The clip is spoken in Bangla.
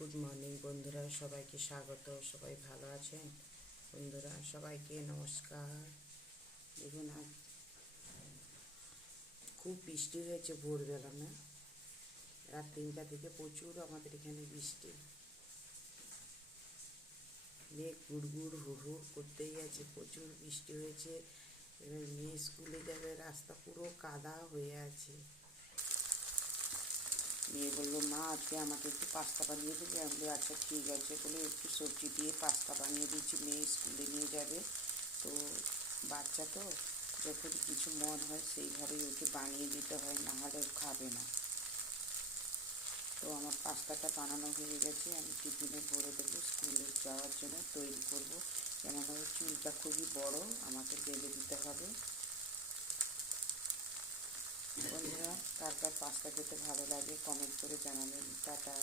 গুড মর্নিং বন্ধুরা, সবাইকে স্বাগত। সবাই ভালো আছেন? বন্ধুরা সবাইকে নমস্কার। দেখুন, আজ খুব বৃষ্টি হয়েছে ভোরবেলা, না রাত 3টা থেকে প্রচুর আমাদের এখানে বৃষ্টি। মেঘ গুড় হুড় করতেই আছে, প্রচুর বৃষ্টি হয়েছে। এবার মেয়ে স্কুলে যাবে, রাস্তা পুরো কাদা হয়ে আছে। মেয়ে বললো, মা আজকে আমাকে একটু পাস্তা বানিয়ে দেবে। আমি বলি আচ্ছা ঠিক আছে বলে একটু সবজি দিয়ে পাস্তা বানিয়ে দিয়েছি। মেয়ে স্কুলে নিয়ে যাবে, তো বাচ্চা তো যখন কিছু মন হয় সেইভাবেই ওকে বানিয়ে দিতে হয়, না হলে খাবে না। তো আমার পাস্তাটা বানানো হয়ে গেছে, আমি টিফিনে ভরে দেবো, স্কুলে যাওয়ার জন্য তৈরি করবো। যেমন ওর চুলটা খুবই বড়, আমাকে বেঁধে দিতে হবে। বন্ধুরা, কার কার পাস্তা খেতে ভালো লাগে কমেন্ট করে জানাবেন। টাটা।